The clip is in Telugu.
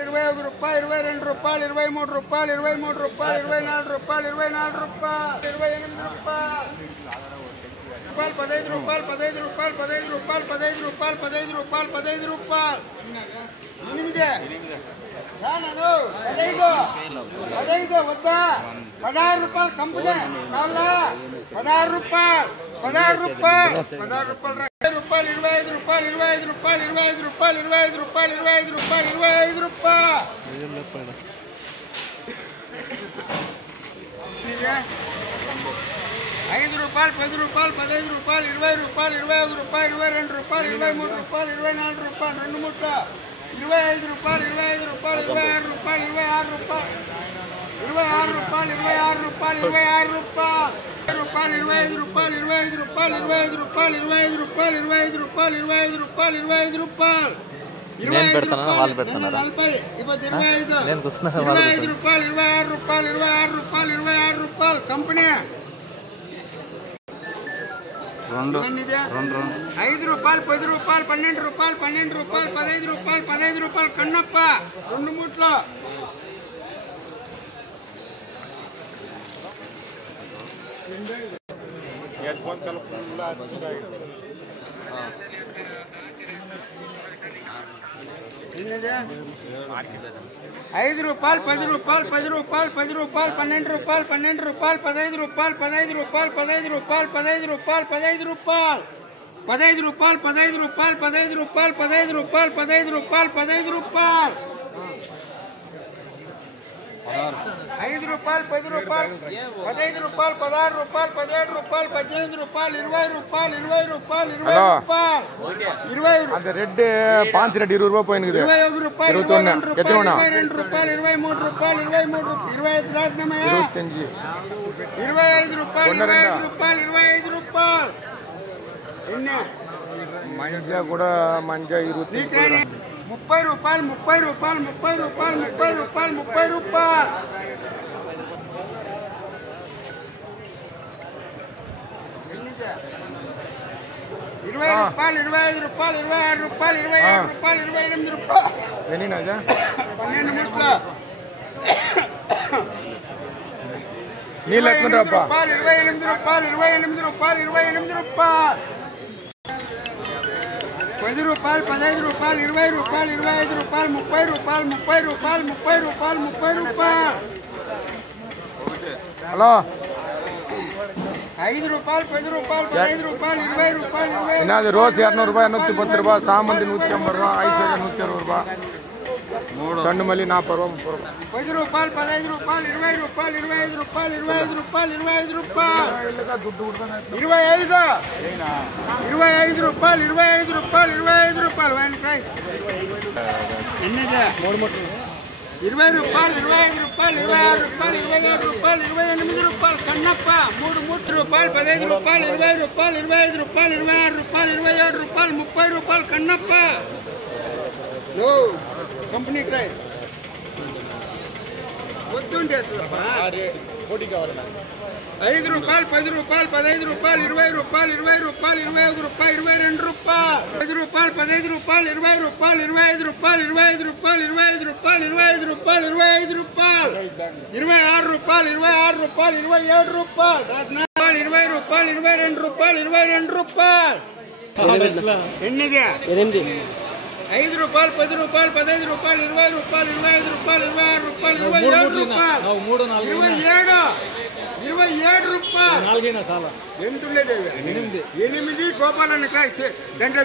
21 రూపాయలు, 22 రూపాయలు, 23 రూపాయలు, 23 రూపాయలు, 24 రూపాయలు, 24 రూపాయలు, 28 రూపాయలు, 15 రూపాయలు, 15 రూపాయలు, 15 రూపాయలు, 15 రూపాయలు, 15 రూపాయలు, 15 రూపాయలు, 15 వద్దా 16 రూపాయలు కంపెనీ కావాలా 16 రూపాయలు 16 రూపాయలు 16 రూపాయలు 25 రూపాయలు 25 రూపాయలు 25 రూపాయలు 25 రూపాయలు 25 రూపాయలు 25 రూపాయలు 5 రూపాయలు 10 రూపాయలు 15 రూపాయలు 20 రూపాయలు 21 రూపాయలు 22 రూపాయలు 23 రూపాయలు 24 రూపాయలు 2 ముట్ల 25 రూపాయలు 25 రూపాయలు 26 రూపాయలు 26 రూపాయలు 26 రూపాయలు 26 రూపాయలు 26 రూపాయలు 25 రూపాయలు 25 రూపాయలు 25 రూపాయలు 25 రూపాయలు 25 రూపాయలు 25 రూపాయలు 25 రూపాయలు 25 రూపాయలు 40 ఇప్పుడు 25 రూపాయలు 26 రూపాయలు 26 రూపాయలు 26 రూపాయలు కంపెనీ 5 రూపాయలు 10 రూపాయలు 12 రూపాయలు 12 రూపాయలు 15 రూపాయలు 15 రూపాయలు కన్నప్ప 2 మూట్లు 5 రూపాయలు 10 రూపాయలు 10 రూపాయలు 10 రూపాయలు 12 రూపాయలు 12 రూపాయలు 15 రూపాయలు 15 రూపాయలు 15 రూపాయలు 15 రూపాయలు 15 రూపాయలు 15 రూపాయలు 15 రూపాయలు 15 రూపాయలు 15 రూపాయలు 15 రూపాయలు 15 రూపాయలు 5 రూపాయలు 10 రూపాయలు 15 రూపాయలు 16 రూపాయలు 17 రూపాయలు 18 రూపాయలు 20 రూపాయలు 20 రూపాయలు 20 రూపాయలు 20 அந்த ரெட் பாஞ்ச் ரெட் 20 ரூபாய் போயினுக்குது 21 ரூபாய் 22 ரூபாய் 23 ரூபாய் 23 25 ராஜ்னமயா 25 ரூபாய் 25 ரூபாய் 25 ரூபாய் என்ன மஞ்ச கூட மஞ்ச 20 30 రూపాయలు 30 రూపాయలు 30 రూపాయలు 30 రూపాయలు 30 రూపాయలు 20 రూపాయలు 25 రూపాయలు 26 రూపాయలు 27 రూపాయలు 28 రూపాయలు ఎన్నినాజా 12 ముట్ల నీళ్ళు ఎక్కుంటారప్పా 28 రూపాయలు 28 రూపాయలు 28 రూపాయలు 10 రూపాయలు 15 రూపాయలు 20 రూపాయలు 25 రూపాయలు 30 రూపాయలు 30 రూపాయలు 30 రూపాయలు 30 రూపాయలు హలో 5 రూపాయలు 10 రూపాయలు 15 రూపాయలు 20 రూపాయలు 20 என்னது ரோஸ் 200 ரூபாய் 110 ரூபாய் சாமந்தி 150 ரூபாய் ஐஸ்வர்யா 160 ரூபாய் చెండు మల్లి 40 రూపాయలు 10 రూపాయలు 15 రూపాయలు 20 రూపాయలు 25 రూపాయలు 25 రూపాయలు 25 రూపాయలు 25 25 రూపాయలు 25 రూపాయలు 25 రూపాయలు ఎన్నిదే 20 రూపాయలు 25 రూపాయలు 26 రూపాయలు 27 రూపాయలు 28 రూపాయలు కన్నప్ప 3 రూపాయలు 15 రూపాయలు 20 రూపాయలు 25 రూపాయలు 26 రూపాయలు 27 రూపాయలు 30 రూపాయలు కన్నప్ప కంపెనీ క్రై వద్దుంటే పోటీ కావాలన్నా 5 రూపాయలు 10 రూపాయలు 15 రూపాయలు 20 రూపాయలు 20 రూపాయలు 21 రూపాయలు 22 రూపాయలు 10 రూపాయలు 15 రూపాయలు 20 రూపాయలు 25 రూపాయలు 25 రూపాయలు 25 రూపాయలు 25 రూపాయలు 25 రూపాయలు 26 రూపాయలు 26 రూపాయలు 27 రూపాయలు 20 రూపాయలు 22 రూపాయలు 22 రూపాయలు ఎన్నిదే 5 రూపాయలు 10 రూపాయలు 15 రూపాయలు 20 రూపాయలు 25 రూపాయలు 26 రూపాయలు 27 రూపాయలు 27 రూపాయలు ఎంత ఉండేది 8 గోపాలన్న దాంట్లో